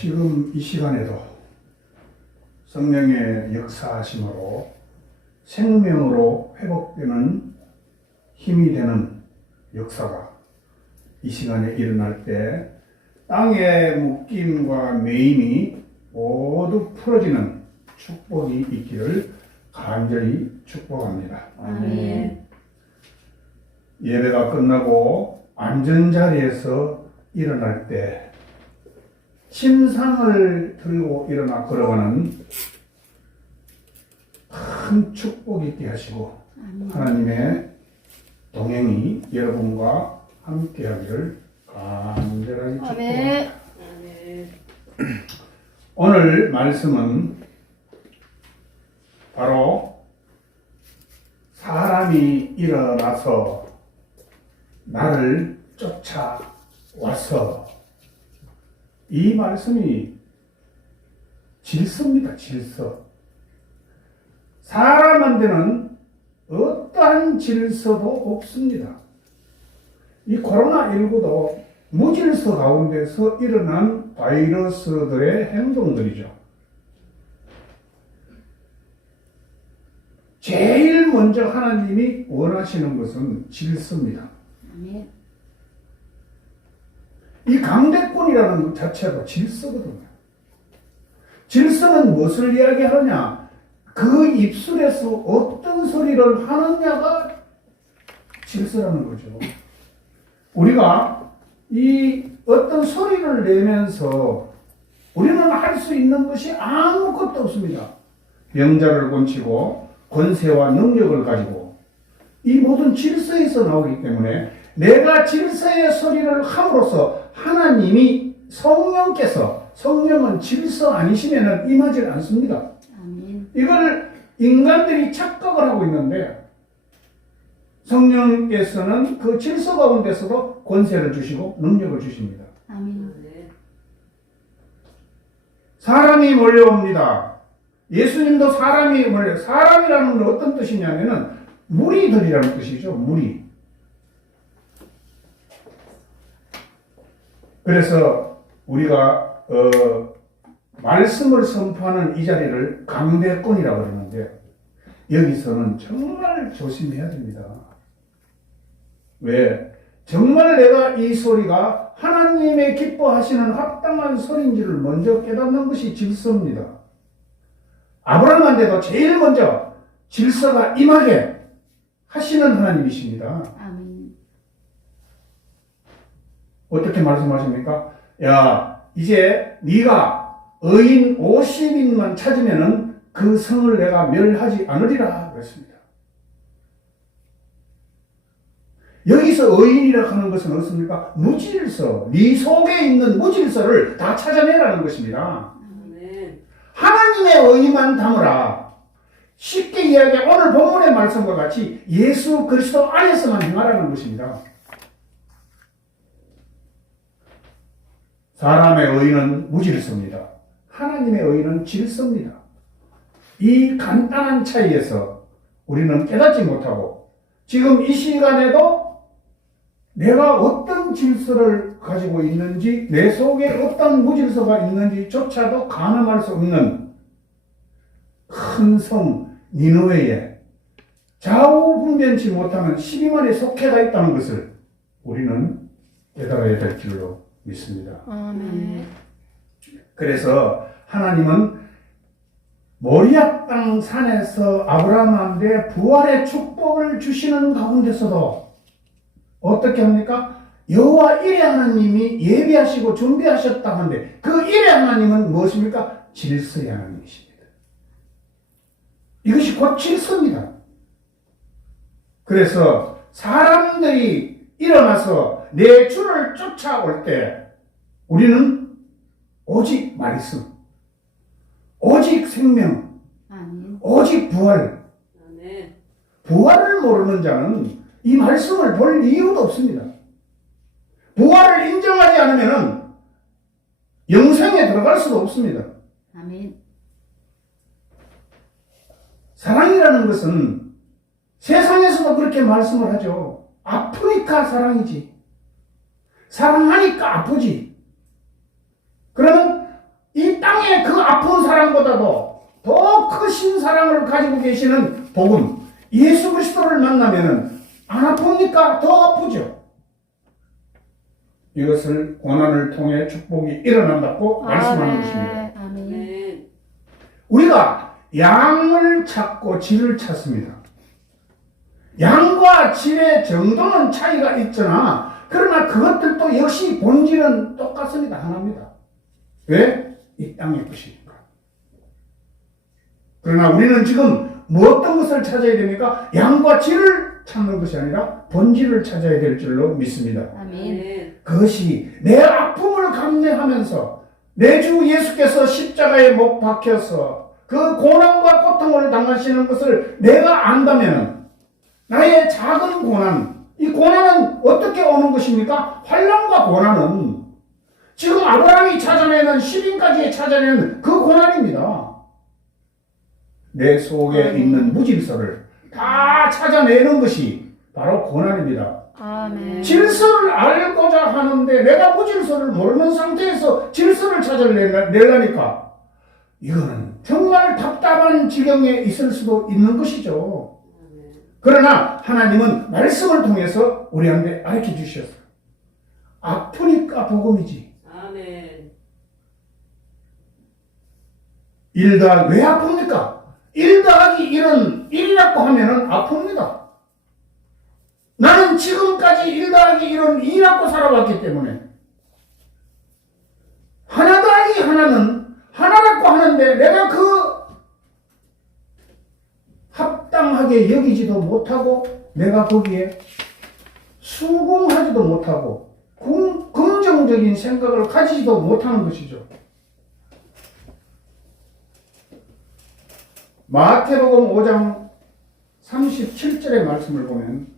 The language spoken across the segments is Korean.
지금 이 시간에도 성령의 역사하심으로 생명으로 회복되는 힘이 되는 역사가 이 시간에 일어날 때 땅의 묶임과 매임이 모두 풀어지는 축복이 있기를 간절히 축복합니다. 아멘. 예배가 끝나고 안전자리에서 일어날 때 침상을 들고 일어나 걸어가는 큰 축복이 있게 하시고 하나님의 동행이 여러분과 함께 하기를 간절하게 축복합니다. 오늘 말씀은 바로 사람이 일어나서 나를 쫓아와서, 이 말씀이 질서입니다. 질서. 사람한테는 어떠한 질서도 없습니다. 이 코로나19도 무질서 가운데서 일어난 바이러스들의 행동들이죠. 제일 먼저 하나님이 원하시는 것은 질서입니다. 이 강대권이라는 것 자체가 질서거든요. 질서는 무엇을 이야기하느냐? 그 입술에서 어떤 소리를 하느냐가 질서라는 거죠. 우리가 이 어떤 소리를 내면서 우리는 할 수 있는 것이 아무것도 없습니다. 병자를 고치고 권세와 능력을 가지고 이 모든 질서에서 나오기 때문에 내가 질서의 소리를 함으로써 하나님이 성령은 질서 아니시면 임하지 않습니다. 이걸 인간들이 착각을 하고 있는데 성령께서는 그 질서 가운데서도 권세를 주시고 능력을 주십니다. 사람이 몰려옵니다. 예수님도 사람이 몰려. 사람이라는 건 어떤 뜻이냐면은 무리들이라는 뜻이죠. 무리. 그래서 우리가 말씀을 선포하는 이 자리를 강대권이라고 그러는데 여기서는 정말 조심해야 됩니다. 왜? 정말 내가 이 소리가 하나님의 기뻐하시는 합당한 소리인지를 먼저 깨닫는 것이 질서입니다. 아브라함한테도 제일 먼저 질서가 임하게 하시는 하나님이십니다. 아멘. 어떻게 말씀하십니까? 야, 이제 네가 의인 50인만 찾으면은 그 성을 내가 멸하지 않으리라 그랬습니다. 여기서 의인이라 하는 것은 어떻습니까? 무질서, 네 속에 있는 무질서를 다 찾아내라는 것입니다. 하나님의 의만 담으라. 쉽게 이야기해 오늘 본문의 말씀과 같이 예수 그리스도 안에서만 행하라는 것입니다. 사람의 의는 무질서입니다. 하나님의 의는 질서입니다. 이 간단한 차이에서 우리는 깨닫지 못하고 지금 이 시간에도 내가 어떤 질서를 가지고 있는지, 내 속에 어떤 무질서가 있는지조차도 가늠할 수 없는 큰 성 니느웨에 좌우분변치 못하는 12만의 속해가 있다는 것을 우리는 깨달아야 될 줄로 믿습니다. 아멘. 그래서 하나님은 모리아 땅 산에서 아브라함한테 부활의 축복을 주시는 가운데서도 어떻게 합니까? 여호와 일의 하나님이 예비하시고 준비하셨다 하는데 그 일의 하나님은 무엇입니까? 질서의 하나님이십니다. 이것이 곧 질서입니다. 그래서 사람들이 일어나서 내 주를 쫓아올 때 우리는 오직 말씀, 오직 생명, 오직 부활. 부활을 모르는 자는 이 말씀을 볼 이유도 없습니다. 부활을 인정하지 않으면 영생에 들어갈 수도 없습니다. 아멘. 사랑이라는 것은 세상에서도 그렇게 말씀을 하죠. 아프니까 사랑이지. 사랑하니까 아프지. 그러면 세상에 그 아픈 사람보다도 더 크신 사랑을 가지고 계시는 복음, 예수 그리스도를 만나면은 안 아픕니까? 더 아프죠. 이것을 고난을 통해 축복이 일어난다고 말씀하는 것입니다. 아멘. 우리가 양을 찾고 질을 찾습니다. 양과 질의 정도는 차이가 있잖아. 그러나 그것들도 역시 본질은 똑같습니다. 하나입니다. 왜? 이 땅의 것이니까. 그러나 우리는 지금 어떤 것을 찾아야 됩니까? 양과 질을 찾는 것이 아니라 본질을 찾아야 될 줄로 믿습니다. 아멘. 그것이 내 아픔을 감내하면서 내 주 예수께서 십자가에 못 박혀서 그 고난과 고통을 당하시는 것을 내가 안다면 나의 작은 고난, 이 고난은 어떻게 오는 것입니까? 환난과 고난은 지금 아브라함이 찾아내는 10인까지 찾아내는 그 고난입니다. 내 속에 있는 무질서를 다 찾아내는 것이 바로 고난입니다. 아멘. 질서를 알고자 하는데 내가 무질서를 모르는 상태에서 질서를 찾아내려니까 이거는 정말 답답한 지경에 있을 수도 있는 것이죠. 그러나 하나님은 말씀을 통해서 우리한테 가르쳐 주셨어요. 아프니까 복음이지. 아멘. 왜 아픕니까? 1 더하기 1은 1이라고 하면은 아픕니다. 나는 지금까지 1 더하기 1은 2라고 살아왔기 때문에 하나 더하기 하나는 하나라고 하는데 내가 그 합당하게 여기지도 못하고 내가 거기에 수긍하지도 못하고 긍정적인 생각을 가지지도 못하는 것이죠. 마태복음 5장 37절의 말씀을 보면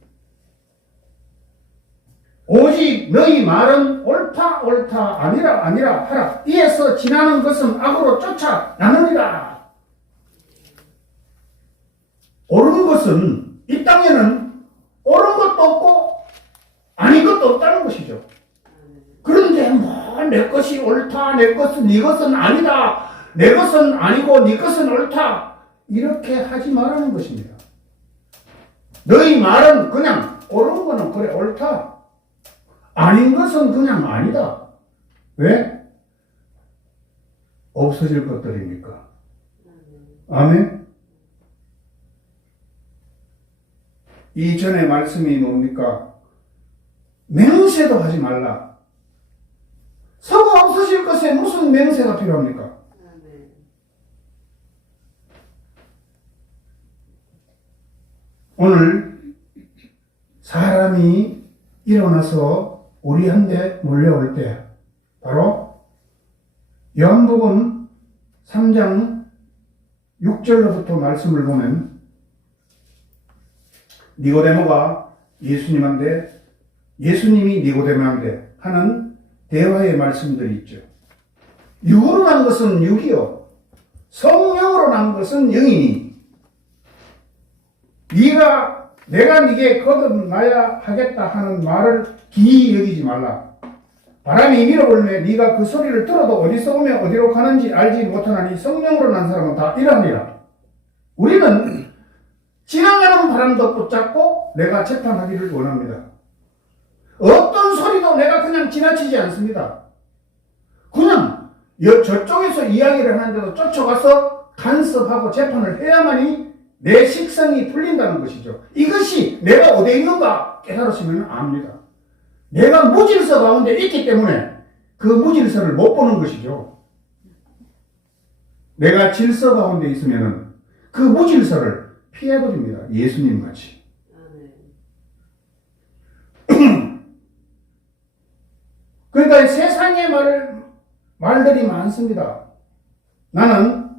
오직 너희 말은 옳다 아니라 하라. 이에서 지나는 것은 악으로 쫓아나느니라. 옳은 것은 이 땅에는 옳은 것도 없고 아닌 것도 없다는 것이죠. 그런데 뭐 내 것이 옳다, 내 것은 네 것은 아니다, 내 것은 아니고 네 것은 옳다 이렇게 하지 말라는 것입니다. 너희 말은 그냥 옳은 거는 그래 옳다, 아닌 것은 그냥 아니다. 왜? 없어질 것들이니까. 아멘. 이전에 말씀이 뭡니까? 맹세도 하지 말라. 서가 없어질 것에 무슨 맹세가 필요합니까? 오늘 사람이 일어나서 우리한테 몰려올 때 바로 요한복음 3장 6절로부터 말씀을 보면 니고데모가 예수님이 니고데모한테 하는 대화의 말씀들이 있죠. 육으로 난 것은 육이요, 성령으로 난 것은 영이니 내가 네게 거듭나야 하겠다 하는 말을 기이 여기지 말라. 바람이 밀어올매 네가 그 소리를 들어도 어디서 오며 어디로 가는지 알지 못하나니 성령으로 난 사람은 다 이러하니라. 우리는 지나가는 바람도 붙잡고 내가 재판하기를 원합니다. 어떤 소리도 내가 그냥 지나치지 않습니다. 그냥 저쪽에서 이야기를 하는데도 쫓아가서 간섭하고 재판을 해야만이 내 식성이 풀린다는 것이죠. 이것이 내가 어디에 있는가 깨달으시면 압니다. 내가 무질서 가운데 있기 때문에 그 무질서를 못 보는 것이죠. 내가 질서 가운데 있으면 그 무질서를 피해버립니다. 예수님 같이. 그러니까 세상의 말들이 많습니다. 나는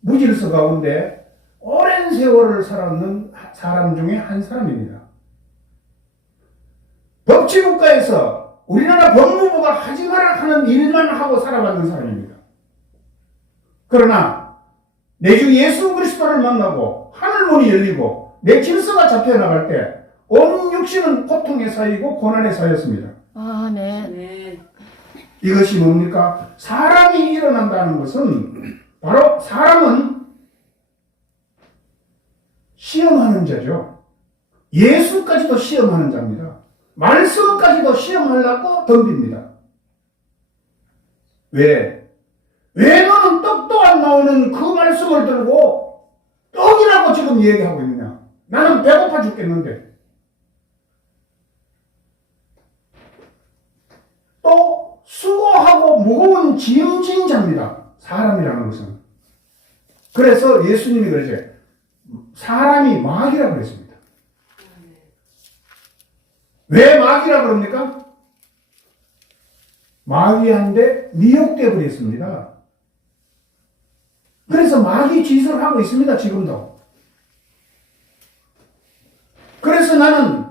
무질서 가운데 오랜 세월을 살았는 사람 중에 한 사람입니다. 법치국가에서 우리나라 법무부가 하지 말아 하는 일만 하고 살아왔는 사람입니다. 그러나 내 주 예수 그리스도를 만나고 하늘문이 열리고 내 질서가 잡혀나갈 때 온 육신은 고통에 쌓이고 고난에 쌓였습니다. 아멘. 이것이 뭡니까? 사람이 일어난다는 것은 바로 사람은 시험하는 자죠. 예수까지도 시험하는 자입니다. 말씀까지도 시험하려고 덤빕니다. 왜? 왜 너는 떡도 안 나오는 그 말씀을 들고 떡이라고 지금 얘기하고 있느냐? 나는 배고파 죽겠는데. 또 수고하고 무거운 짐진 자입니다. 사람이라는 것은. 그래서 예수님이 그러죠. 사람이 마귀라고 그랬습니다. 왜 마귀라고 그럽니까? 마귀한테 미혹되어 버렸습니다. 그래서 마귀 짓을 하고 있습니다. 지금도. 그래서 나는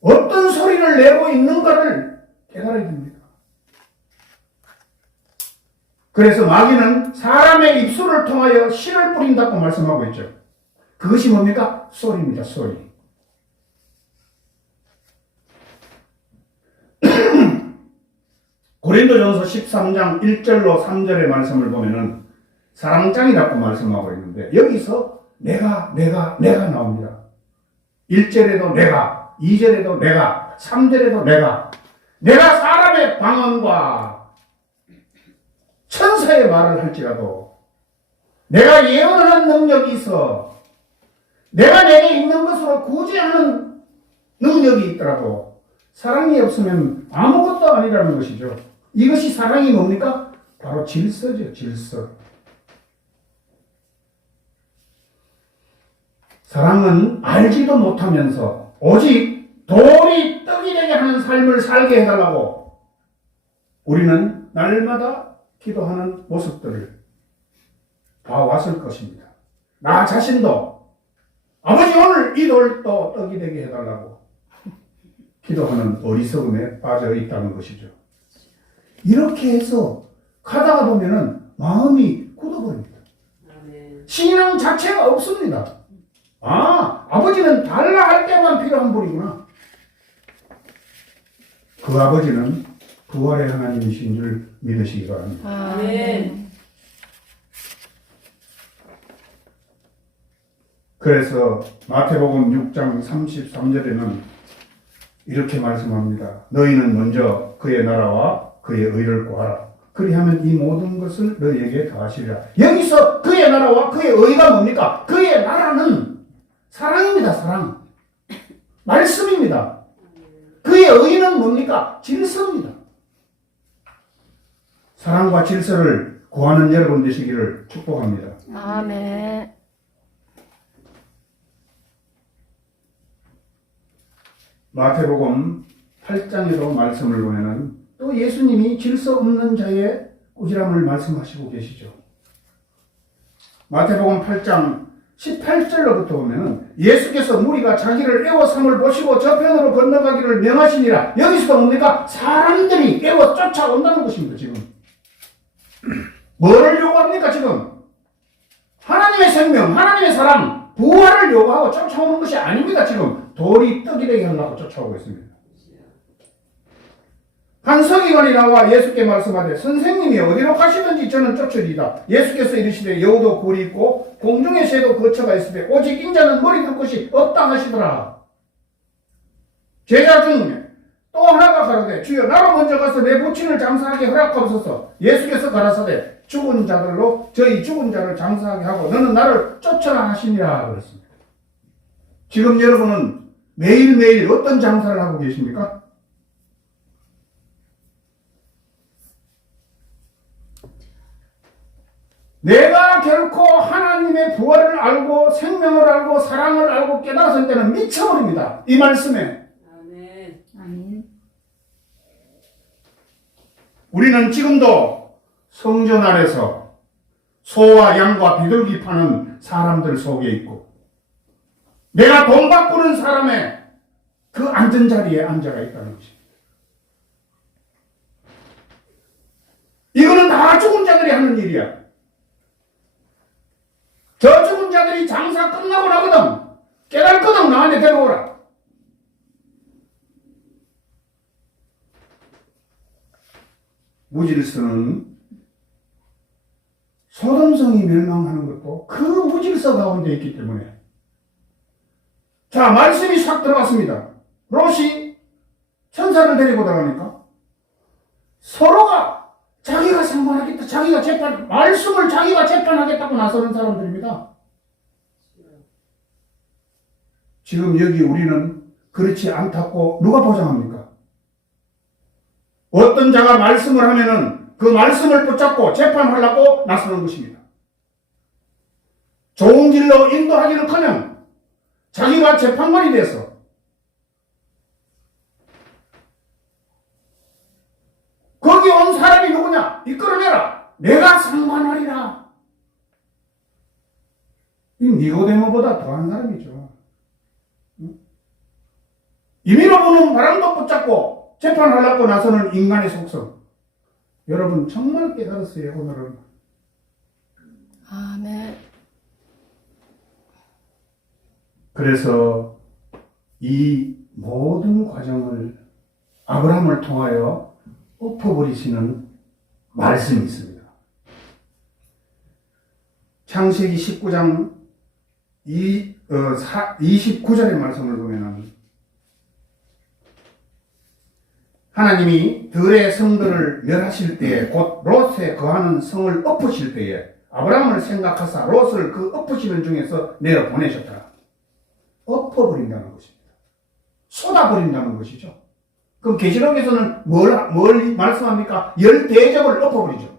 어떤 소리를 내고 있는가를 깨달아야 됩니다. 그래서 마귀는 사람의 입술을 통하여 씨를 뿌린다고 말씀하고 있죠. 그것이 뭡니까? 소리입니다. 소리. 고린도전서 13장 1절로 3절의 말씀을 보면은 사랑장이라고 말씀하고 있는데 여기서 내가 나옵니다. 1절에도 내가, 2절에도 내가, 3절에도 내가 사람의 방언과 천사의 말을 할지라도 내가 예언하는 능력이 있어 내가 내게 있는 것으로 구제하는 능력이 있더라도 사랑이 없으면 아무것도 아니라는 것이죠. 이것이 사랑이 뭡니까? 바로 질서죠. 질서. 사랑은 알지도 못하면서 오직 돌이 떡이 되게 하는 삶을 살게 해달라고 우리는 날마다 기도하는 모습들을 봐왔을 것입니다. 나 자신도 아버지 오늘 이 돌도 떡이 되게 해달라고 기도하는 어리석음에 빠져 있다는 것이죠. 이렇게 해서 가다가 보면은 마음이 굳어버립니다. 신앙 자체가 없습니다. 아, 아버지는 달라 할 때만 필요한 분이구나. 그 아버지는 부활의 하나님이신 줄 믿으시기 바랍니다. 아멘. 그래서 마태복음 6장 33절에는 이렇게 말씀합니다. 너희는 먼저 그의 나라와 그의 의를 구하라. 그리하면 이 모든 것을 너희에게 더하시리라. 여기서 그의 나라와 그의 의가 뭡니까? 그의 나라는 사랑입니다. 사랑. 말씀입니다. 그의 의는 뭡니까? 질서입니다. 사랑과 질서를 구하는 여러분 되시기를 축복합니다. 아멘. 마태복음 8장에도 말씀을 보면은 또 예수님이 질서 없는 자의 꾸지람을 말씀하시고 계시죠. 마태복음 8장 18절로부터 보면은 예수께서 무리가 자기를 애워 삼을 보시고 저편으로 건너가기를 명하시니라. 여기서도 뭡니까? 사람들이 애워 쫓아온다는 것입니다. 지금 뭐를 요구합니까? 지금 하나님의 생명, 하나님의 사랑, 부활을 요구하고 쫓아오는 것이 아닙니다. 지금 돌이 떡이 되게 하려고 쫓아오고 있습니다. 한 서기관이 나와 예수께 말씀하되 선생님이 어디로 가시든지 저는 쫓으리다. 예수께서 이르시되 여우도 굴이 있고 공중의 새도 거처가 있으되 오직 인자는 머리 둘 곳이 없다 하시더라. 제자 중 또 하나가 가로되 주여 나로 먼저 가서 내 부친을 장사하게 허락하옵소서. 예수께서 가라사대 죽은 자들로 저희 죽은 자를 장사하게 하고 너는 나를 쫓아라 하시니라 그랬습니다. 지금 여러분은 매일매일 어떤 장사를 하고 계십니까? 내가 결코 하나님의 부활을 알고 생명을 알고 사랑을 알고 깨달았을 때는 미쳐버립니다. 이 말씀에. 아멘. 아멘. 우리는 지금도 성전 아래서 소와 양과 비둘기 파는 사람들 속에 있고 내가 돈 바꾸는 사람의 그 앉은 자리에 앉아가 있다는 것입니다. 이거는 다 죽은 자들이 하는 일이야. 저 죽은 자들이 장사 끝나고 나거든. 깨달거든. 나한테 데려오라. 무질서는 소돔성이 멸망하는 것도 그 무질서 가운데 있기 때문에. 자, 말씀이 싹 들어갔습니다. 롯이 천사를 데리고 들어가니까 서로가 자기가 상관하겠다, 자기가 말씀을 자기가 재판하겠다고 나서는 사람들입니다. 지금 여기 우리는 그렇지 않다고 누가 보장합니까? 어떤 자가 말씀을 하면은 그 말씀을 붙잡고 재판하려고 나서는 것입니다. 좋은 길로 인도하기는커녕 자기가 재판관이 돼서 거기 온 사람이 누구냐? 이끌어내라. 내가 상관하리라. 이 니고데모보다 더한 사람이죠. 임의로 부는 바람도 붙잡고 재판하려고 나서는 인간의 속성. 여러분 정말 깨달았어요, 오늘은. 아멘. 그래서 이 모든 과정을 아브라함을 통하여 엎어버리시는 말씀이 있습니다. 창세기 19장 29절의 말씀을 보면은 하나님이 들의 성들을 멸하실 때에 곧 롯에 거하는 성을 엎으실 때에 아브라함을 생각하사 롯을 그 엎으시는 중에서 내어 보내셨더라. 엎어버린다는 것입니다. 쏟아버린다는 것이죠. 그럼 계시록에서는 뭘 말씀합니까? 열 대접을 엎어버리죠.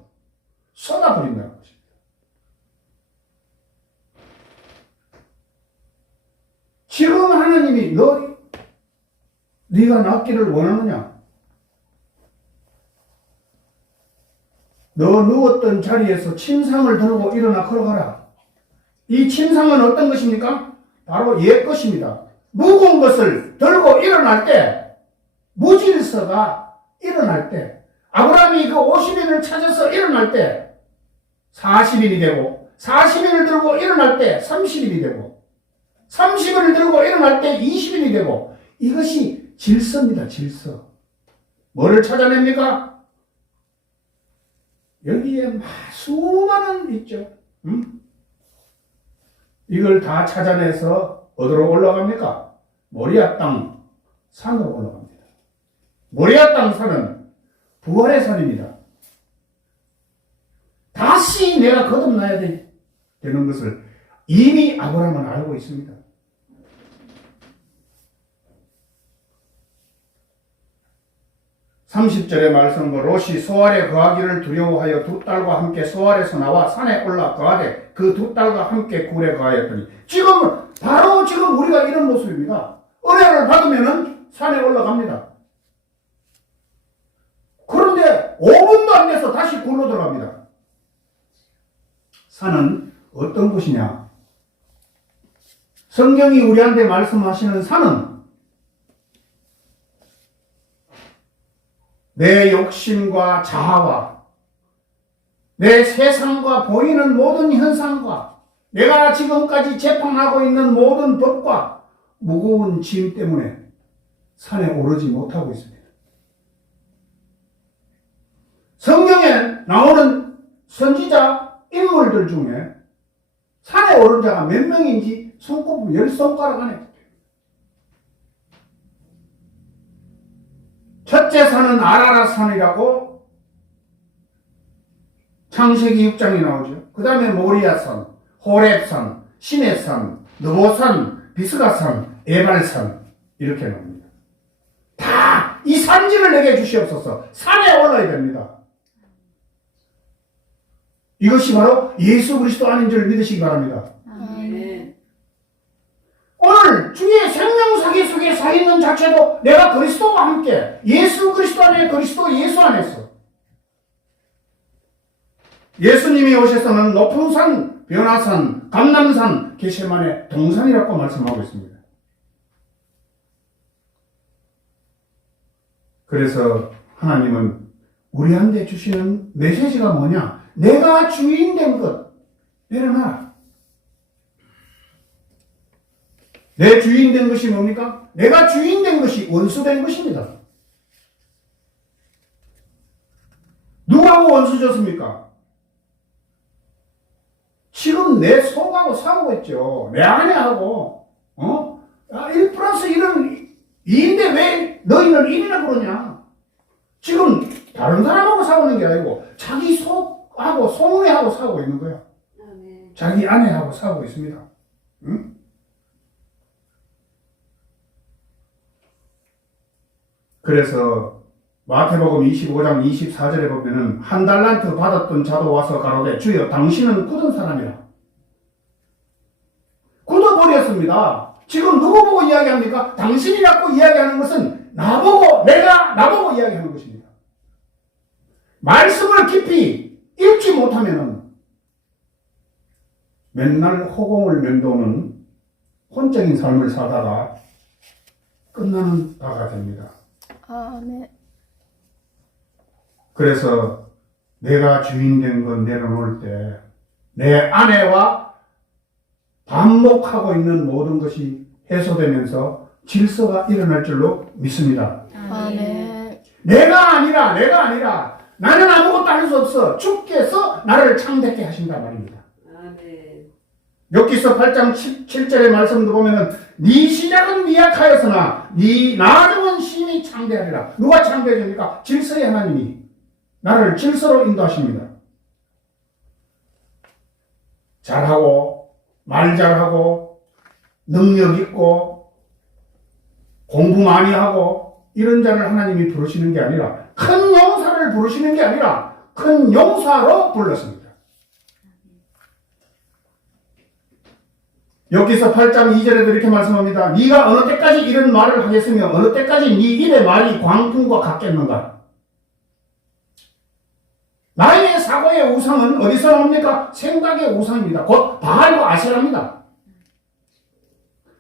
쏟아버린다는 것입니다. 지금 하나님이 네가 낫기를 원하느냐? 너 누웠던 자리에서 침상을 들고 일어나 걸어가라. 이 침상은 어떤 것입니까? 바로 옛 것입니다. 무거운 것을 들고 일어날 때, 무질서가 일어날 때, 아브라함이 그 50인을 찾아서 일어날 때 40인이 되고, 40인을 들고 일어날 때 30인이 되고, 30인을 들고 일어날 때 20인이 되고, 이것이 질서입니다. 질서. 뭐를 찾아냅니까? 여기에 수많은 있죠. 이걸 다 찾아내서 어디로 올라갑니까? 모리아 땅 산으로 올라갑니다. 모리아 땅 산은 부활의 산입니다. 다시 내가 거듭나야 되는 것을 이미 아브라함은 알고 있습니다. 30절의 말씀은 롯이 소알에 거하기를 두려워하여 두 딸과 함께 소알에서 나와 산에 올라 거하되 그 두 딸과 함께 굴에 거하였더니 바로 지금 우리가 이런 모습입니다. 은혜를 받으면은 산에 올라갑니다. 그런데 5분도 안 돼서 다시 굴로 들어갑니다. 산은 어떤 곳이냐? 성경이 우리한테 말씀하시는 산은 내 욕심과 자아와 내 세상과 보이는 모든 현상과 내가 지금까지 재판하고 있는 모든 법과 무거운 짐 때문에 산에 오르지 못하고 있습니다. 성경에 나오는 선지자 인물들 중에 산에 오른 자가 몇 명인지 손꼽으면 10손가락 안에. 첫째 산은 아라랏산이라고 창세기 6장이 나오죠. 그 다음에 모리아산, 호렙산, 시내산, 느보산, 비스가산, 에발산 이렇게 나옵니다. 다 이 산지를 내게 주시옵소서. 산에 올라야 됩니다. 이것이 바로 예수 그리스도 아닌 줄 믿으시기 바랍니다. 아멘. 오늘 주의 생명사기 속에 서 있는 자체도 내가 그리스도와 함께 예수 그리스도 안에 그리스도 예수 안에서 예수님이 오셔서는 높은 산, 변화산, 감람산, 게세마네 동산이라고 말씀하고 있습니다. 그래서 하나님은 우리한테 주시는 메시지가 뭐냐? 내가 주인 된 것 내려놔라. 내 주인 된 것이 뭡니까? 내가 주인 된 것이 원수 된 것입니다. 없어졌습니까? 지금 내 속하고 싸우고 있죠. 내 아내하고, 1 플러스 1은 2인데 왜 너희는 1이나 그러냐? 지금 다른 사람하고 싸우는 게 아니고 자기 속하고 속내하고 싸우고 있는 거야. 아멘. 자기 아내하고 싸우고 있습니다. 응? 그래서 마태복음 25장 24절에 보면은 한 달란트 받았던 자도 와서 가로되 주여 당신은 굳은 사람이라. 굳어버렸습니다. 지금 누구 보고 이야기합니까? 당신이라고 이야기하는 것은 나보고 이야기하는 것입니다. 말씀을 깊이 읽지 못하면 맨날 허공을 맴도는 혼적인 삶을 살다가 끝나는 바가 됩니다. 아멘. 그래서 내가 주인 된 건 내려놓을 때 내 아내와 반목하고 있는 모든 것이 해소되면서 질서가 일어날 줄로 믿습니다. 아멘. 내가 아니라 나는 아무것도 할 수 없어. 주께서 나를 창대케 하신단 말입니다. 아멘. 욥기서 8장 7절의 말씀도 보면은 네 시작은 미약하였으나 네 나중은 심히 창대하리라. 누가 창대해 줍니까? 질서의 하나님이 나를 질서로 인도하십니다. 잘하고 말 잘하고 능력 있고 공부 많이 하고 이런 자를 하나님이 부르시는 게 아니라 큰 용사를 부르시는 게 아니라 큰 용사로 불렀습니다. 여기서 8장 2절에도 이렇게 말씀합니다. 네가 어느 때까지 이런 말을 하겠으며 어느 때까지 네 입의 말이 광풍과 같겠는가? 나의 사고의 우상은 어디서 나옵니까? 생각의 우상입니다. 곧 바알과 아세라입니다.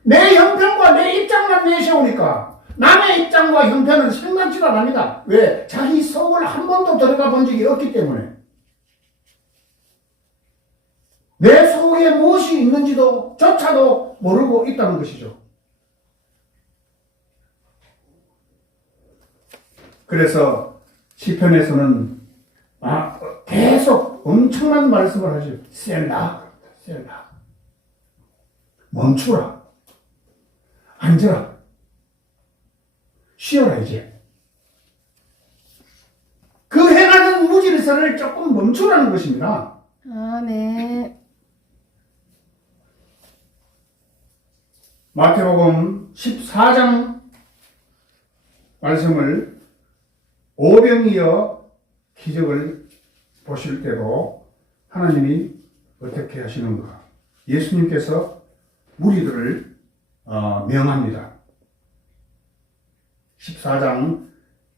내 형편과 내 입장만 내세우니까 남의 입장과 형편은 생각지도 않습니다. 왜? 자기 속을 한 번도 들어가 본 적이 없기 때문에. 내 속에 무엇이 있는지도 조차도 모르고 있다는 것이죠. 그래서 시편에서는 계속 엄청난 말씀을 하죠. 셀라. 멈추라. 앉으라. 쉬어라 이제. 그 행하는 무질서를 조금 멈추라는 것입니다. 아멘. 마태복음 14장 말씀을 오병이어 기적을 보실 때도 하나님이 어떻게 하시는가? 예수님께서 무리들을 명합니다. 14장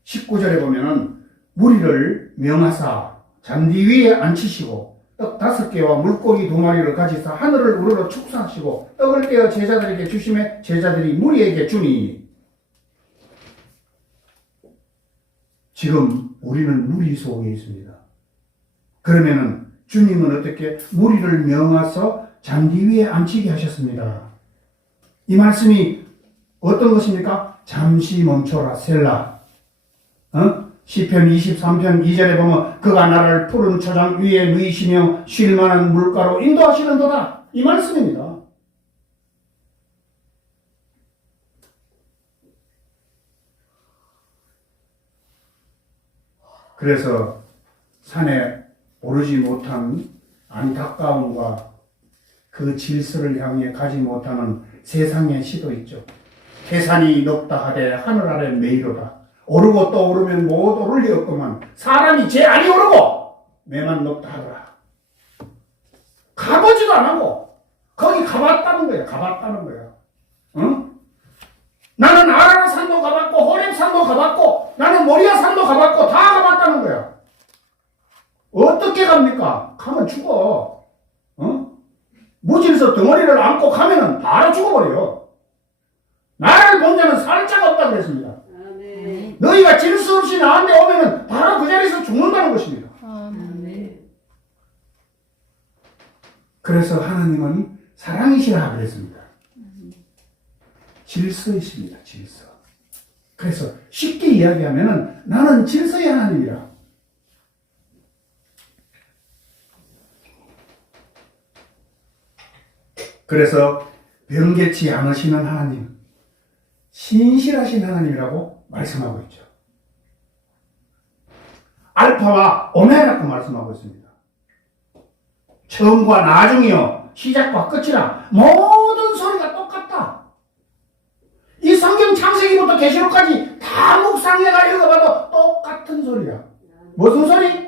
19절에 보면은 무리를 명하사 잔디 위에 앉히시고 떡 5개와 물고기 2마리를 가지사 하늘을 우러러 축사하시고 떡을 떼어 제자들에게 주시매 제자들이 무리에게 주니. 지금 우리는 무리 속에 있습니다. 그러면은 주님은 어떻게 무리를 명하서 잔디 위에 앉히게 하셨습니다. 이 말씀이 어떤 것입니까? 잠시 멈춰라 셀라. 시편 23편 2절에 보면 그가 나를 푸른 초장 위에 누이시며 쉴만한 물가로 인도하시는도다. 이 말씀입니다. 그래서 산에 오르지 못한 안타까움과 그 질서를 향해 가지 못하는 세상의 시도 있죠. 태산이 높다 하되 하늘 아래 메이로다. 오르고 또 오르면 못 오를 리 없구만. 사람이 제 안이 오르고 매만 높다 하더라. 가보지도 안 하고 거기 가봤다는 거야. 응? 나는 아라산도 가봤고 호렙산도 가봤고 나는 모리아산도 가봤고 다 가봤다는 거야. 어떻게 갑니까? 가면 죽어. 무질서 덩어리를 안고 가면은 바로 죽어버려. 나를 본 자는 살 자가 없다 그랬습니다. 아멘. 너희가 질서 없이 나한테 오면은 바로 그 자리에서 죽는다는 것입니다. 아멘. 그래서 하나님은 사랑이시라 그랬습니다. 질서이십니다. 질서. 그래서 쉽게 이야기하면은 나는 질서의 하나님이라. 그래서 변개치 않으시는 하나님, 신실하신 하나님이라고 말씀하고 있죠. 알파와 오메가라고 말씀하고 있습니다. 처음과 나중이요, 시작과 끝이라 모든 소리가 똑같다. 이 성경 창세기부터 계시록까지 다 묵상해가 읽어봐도 똑같은 소리야. 무슨 소리?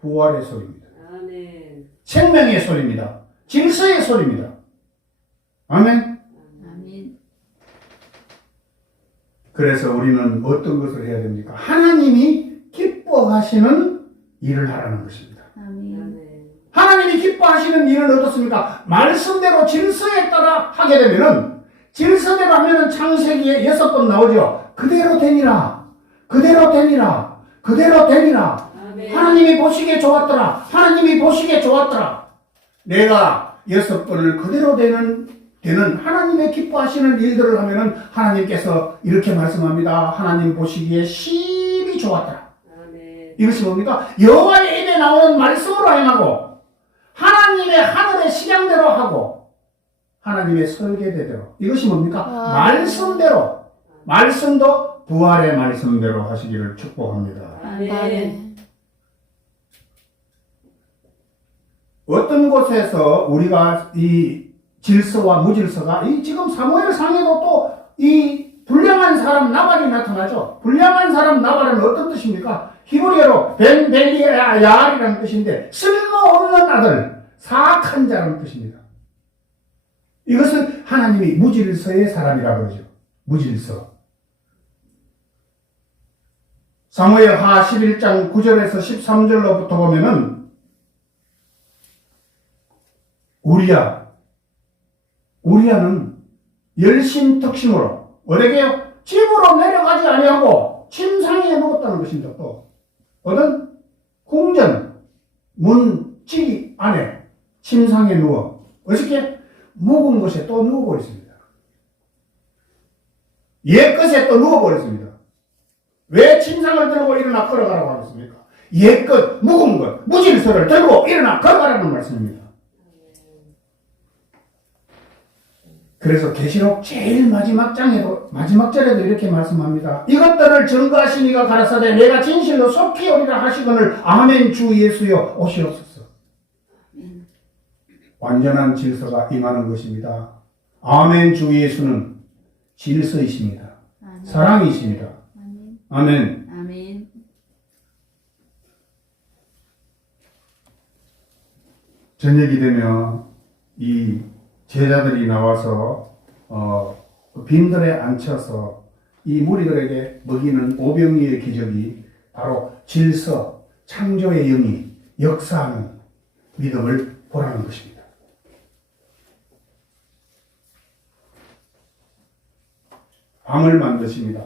부활의 소리입니다. 아멘. 생명의 소리입니다. 질서의 소리입니다. 아멘. 아멘. 그래서 우리는 어떤 것을 해야 됩니까? 하나님이 기뻐하시는 일을 하라는 것입니다. 아멘. 하나님이 기뻐하시는 일은 어떻습니까? 말씀대로 질서에 따라 하게 되면은, 질서대로 하면은 창세기에 6번 나오죠. 그대로 되니라. 그대로 되니라. 그대로 되니라. 아멘. 하나님이 보시기에 좋았더라. 하나님이 보시기에 좋았더라. 내가 6번을 그대로 되는 하나님의 기뻐하시는 일들을 하면은 하나님께서 이렇게 말씀합니다. 하나님 보시기에 심히 좋았더라. 아멘. 이것이 뭡니까? 여호와의 입에 나오는 말씀으로 행하고 하나님의 하늘의 식양대로 하고 하나님의 설계대로, 이것이 뭡니까? 말씀대로, 말씀도 부활의 말씀대로 하시기를 축복합니다. 아멘. 어떤 곳에서 우리가 이 질서와 무질서가, 이 지금 사무엘 상에도 또 이 불량한 사람 나발이 나타나죠. 불량한 사람 나발은 어떤 뜻입니까? 히브리어로 벤벨리야알이라는 뜻인데 쓸모없는 아들, 사악한 자라는 뜻입니다. 이것은 하나님이 무질서의 사람이라고 그러죠. 무질서. 사무엘하 11장 9절에서 13절로부터 보면은 우리야는 열심특심으로 어디게요? 집으로 내려가지 아니하고 침상에 누웠다는 것입니다. 또 어떤 궁전 문지 안에 침상에 누워 어떻게 묵은 곳에 또 누워버렸습니다. 옛것에 또 누워버렸습니다. 왜 침상을 들고 일어나 걸어가라고 하겠습니까? 옛것 묵은 것 무질서를 들고 일어나 걸어가라는 말씀입니다. 그래서 계시록 제일 마지막 절에도 이렇게 말씀합니다. 이것들을 증거하신 이가 가라사대 내가 진실로 속히 오리라 하시거늘 아멘 주 예수여 오시옵소서. 완전한 질서가 임하는 것입니다. 아멘 주 예수는 질서이십니다. 아멘. 사랑이십니다. 아멘. 아멘. 아멘. 저녁이 되면 이 제자들이 나와서 빈들에 앉혀서 이 무리들에게 먹이는 오병이의 기적이 바로 질서, 창조의 영이 역사하는 믿음을 보라는 것입니다. 밤을 만드십니다.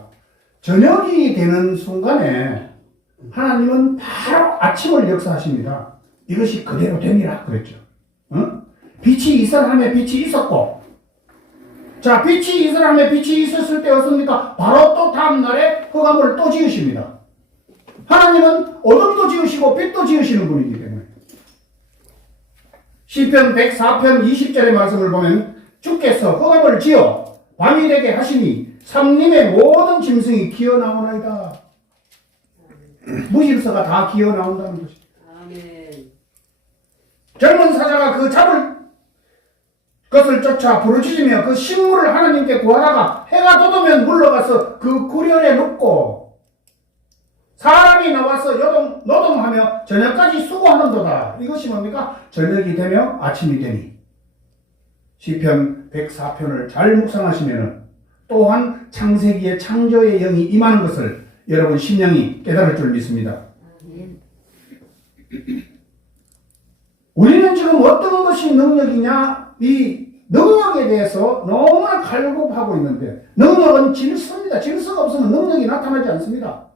저녁이 되는 순간에 하나님은 바로 아침을 역사하십니다. 이것이 그대로 되니라 그랬죠. 어? 빛이 이스라엘에 빛이 있었고, 자, 빛이 이스라엘에 빛이 있었을 때 어떻습니까? 바로 또 다음 날에 흑암을 또 지으십니다. 하나님은 어둠도 지으시고 빛도 지으시는 분이기 때문에. 시편 104편 20절의 말씀을 보면 주께서 흑암을 지어 밤이 되게 하시니 삼림의 모든 짐승이 기어나오나이다. 무질서가 다 기어나온다는 것입니다. 아멘. 젊은 사자가 그 잡을 것을 쫓아 부르짖으며 그 식물을 하나님께 구하다가 해가 돋으면 물러가서 그 구련에 눕고 사람이 나와서 노동하며 저녁까지 수고하는도다. 이것이 뭡니까? 저녁이 되며 아침이 되니. 시편 104편을 잘 묵상하시면 또한 창세기의 창조의 영이 임하는 것을 여러분 심령이 깨달을 줄 믿습니다. 아멘. 우리는 지금 어떤 것이 능력이냐? 이 능력에 대해서 너무나 갈급하고 있는데 능력은 질서입니다. 질서가 없으면 능력이 나타나지 않습니다.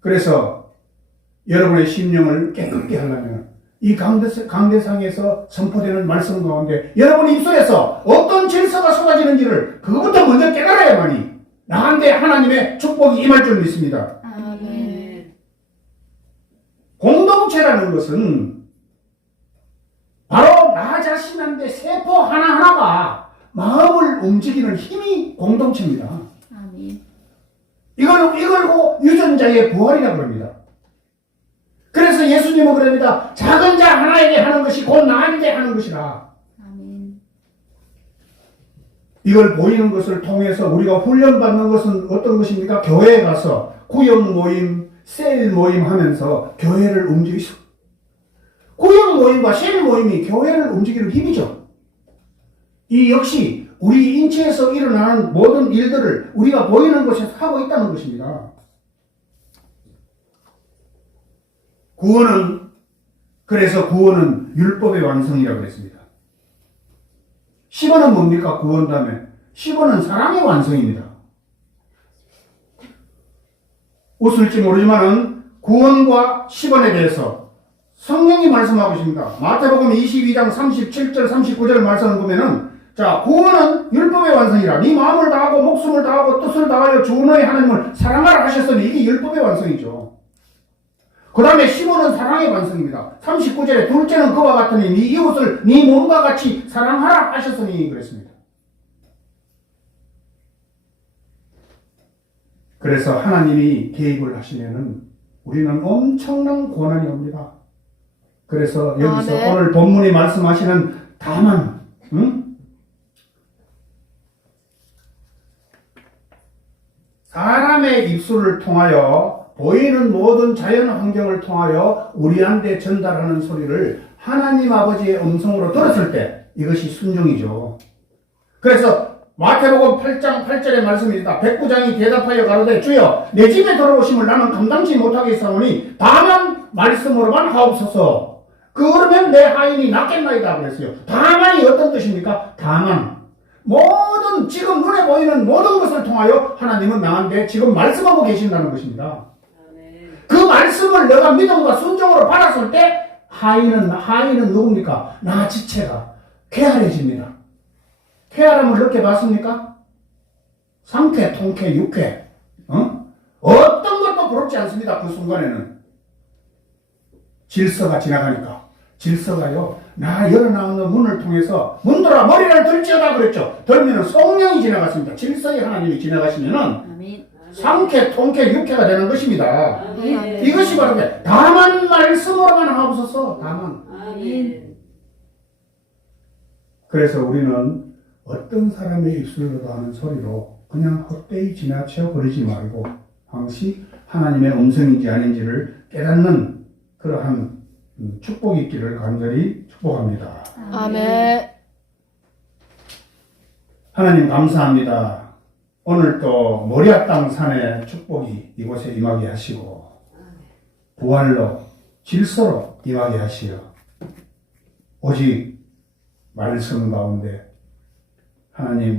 그래서 여러분의 심령을 깨끗게 하려면 이 강대상에서 선포되는 말씀 가운데 여러분 입술에서 어떤 질서가 쏟아지는지를 그것부터 먼저 깨달아야만이 나한테 하나님의 축복이 임할 줄 믿습니다. 아멘. 공동체라는 것은 바로 나 자신한테 세포 하나하나가 마음을 움직이는 힘이 공동체입니다. 아멘. 이걸고 유전자의 부활이라고 합니다. 그래서 예수님은 그럽니다. 작은 자 하나에게 하는 것이 곧 나에게 하는 것이라. 아멘. 이걸 보이는 것을 통해서 우리가 훈련받는 것은 어떤 것입니까? 교회에 가서 구역 모임, 셀 모임 하면서 교회를 움직이죠. 구역 모임과 셀 모임이 교회를 움직이는 힘이죠. 이 역시 우리 인체에서 일어나는 모든 일들을 우리가 보이는 곳에서 하고 있다는 것입니다. 그래서 구원은 율법의 완성이라고 했습니다. 10원은 뭡니까? 구원 다음에 10원은 사랑의 완성입니다. 웃을지 모르지만은 구원과 10원에 대해서 성령이 말씀하고 있습니다. 마태복음 22장 37절 39절 말씀을 보면은 자, 구원은 율법의 완성이라. 네 마음을 다하고 목숨을 다하고 뜻을 다하여 주 너의 하나님을 사랑하라 하셨으니 이게 율법의 완성이죠. 그 다음에 15는 사랑의 완성입니다. 39절에 둘째는 그와 같으니 네 이웃을 네 몸과 같이 사랑하라 하셨으니 그랬습니다. 그래서 하나님이 개입을 하시면은 우리는 엄청난 고난이 옵니다. 그래서 여기서 네. 오늘 본문이 말씀하시는 다만, 사람의 입술을 통하여 보이는 모든 자연 환경을 통하여 우리한테 전달하는 소리를 하나님 아버지의 음성으로 들었을 때 이것이 순종이죠. 그래서 마태복음 8장 8절의 말씀입니다. 백부장이 대답하여 가로되 주여 내 집에 들어오심을 나는 감당치 못하겠사오니 다만 말씀으로만 하옵소서. 그러면 내 하인이 낫겠나이다 그랬어요. 다만이 어떤 뜻입니까? 다만 모든 지금 눈에 보이는 모든 것을 통하여 하나님은 나한테 지금 말씀하고 계신다는 것입니다. 그 말씀을 내가 믿음과 순종으로 받았을 때 하인은 누굽니까? 나 지체가 쾌활해집니다. 쾌활함을 느껴봤습니까? 상쾌, 통쾌, 유쾌. 어떤 것도 부럽지 않습니다. 그 순간에는. 질서가 지나가니까. 질서가요, 나 열어나오는 문을 통해서 문들아 머리를 들지어다 그랬죠. 들면은 성령이 지나갔습니다. 질서의 하나님이 지나가시면은 아멘. 상쾌, 통쾌, 유쾌가 되는 것입니다. 아멘. 이것이 바로 다만 말씀으로만 하옵소서. 다만. 아멘. 그래서 우리는 어떤 사람의 입술로도 하는 소리로 그냥 헛되이 지나쳐 버리지 말고 항시 하나님의 음성인지 아닌지를 깨닫는 그러한 축복이 있기를 간절히 축복합니다. 아멘. 하나님 감사합니다. 오늘 또 모리아 땅 산의 축복이 이곳에 임하게 하시고 부활로 질서로 임하게 하시어 오직 말씀 가운데 하나님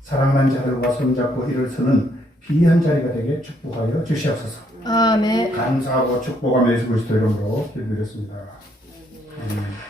사랑하는 자들과 손잡고 일을 서는 귀한 자리가 되게 축복하여 주시옵소서. 아멘. 감사하고 축복하며 예수 그리스도 이름으로 기도드렸습니다. 아멘.